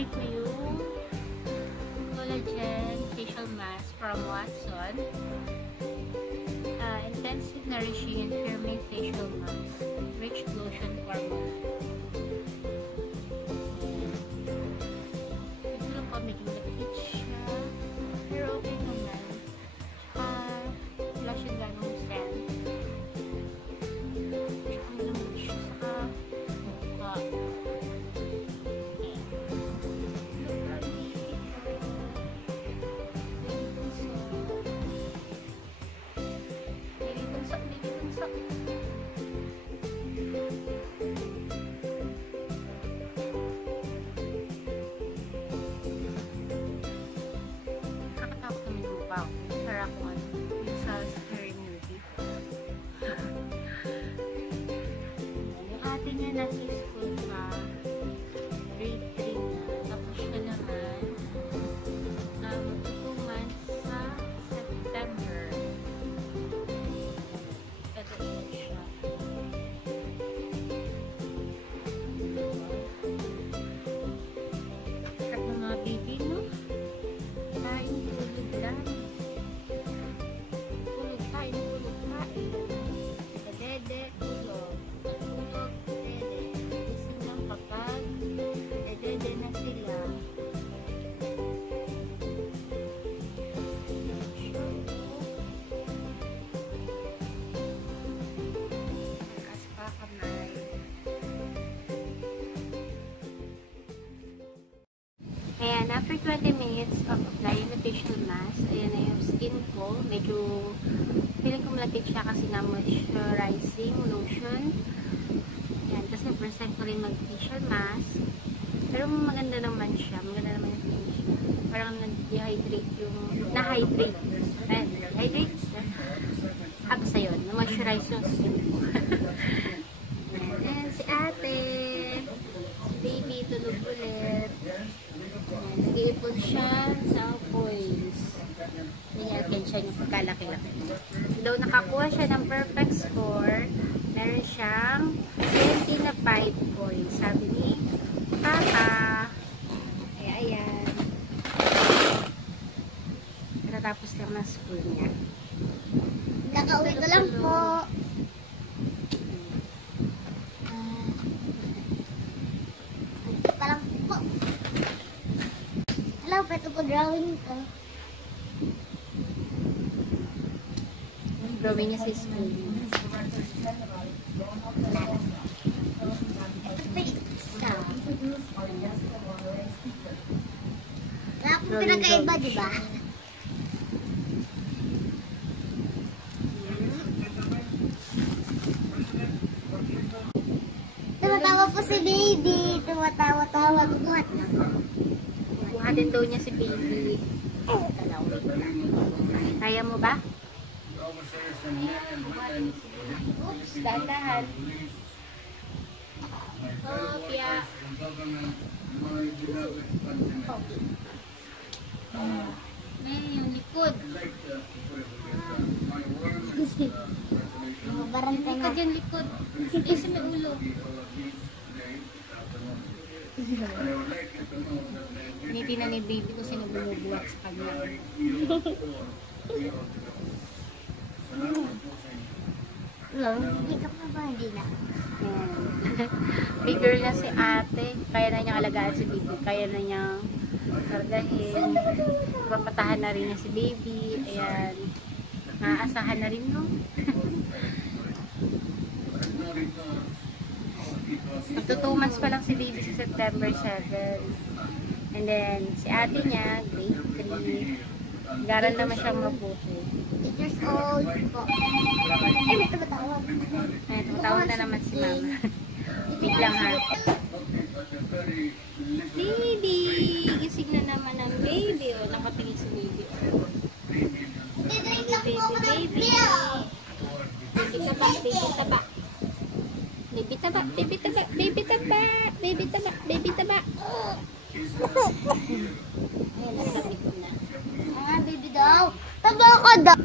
try ko yung collagen facial mask from Watson. Intensive nourishing and firming facial mask. Rich lotion formula. Ito lang po, medyo lapit siya. Pero okay naman. Wala siya ganong scent. Tsaka malamig siya sa mukha. Para kung ano, yung sa scary movie. Yung ate niya nasa school pa, grade 3 na. Tapos siya naman, 2 months sa September. Kadain siya. At mga baby, no? Kain, tulog lang. Ayan, after 20 minutes of applying the facial mask, ayan na yung skin ko. Medyo, feeling ko malapit siya kasi na moisturizing lotion. Ayan, kasi first time ko rin mag-facial mask. Pero maganda naman siya. Maganda naman yung finish niya. Parang nag-dehydrate yung, na-hydrate. Ayan, hydrate. Basta yun, na-moisturize yung skin ko. Ayan, si ate. Si baby, tulog ulit. Nag-iipon siya sa coins. Niyagyan siya yung pagkalaki-laki. Daw nakakuha siya ng perfect score. Meron siyang 20 na 5 points. Sabi ni Papa. Kaya ayan. Natapos lang na school niya. Kakauwi ko lang po. Parang po. Hello, pwede ko drawing ko. Drawing niya sa school. Wala akong pinagkaiba, diba? Tumatawa po si baby. Tumatawa-tawa. Buhat na. Buhatin daw niya si baby. Kaya mo ba? Oops, dahan-dahan. Kopya. Yung likod. Barantay na. Likod yung likod. Kasi may ulo. Hindi na ni baby ko sino bumubuhat sa kanya. Hindi ka pa ba? Hindi na. Big girl na si ate. Kaya na niyang alagaan si baby. Kaya na niyang kargahin. Papatahan na rin niya si baby. Ayan. Maaasahan na rin, no? Magto 2 months pa lang si baby sa September 7. And then, si ate niya, grade 3. Garan naman siyang mabuti. 8 years old po. Ay, may tumatawag. Ay, tumatawag na naman si mama. Wait lang ha. Baby! Gising na naman ang baby. O, nakatingin si baby. Didrink lang po ako ng Baby taba, baby taba. Baby taba, baby taba, baby taba, baby taba, baby taba. Ayan, nasabi ko na. Ah, baby daw. Taba ka daw.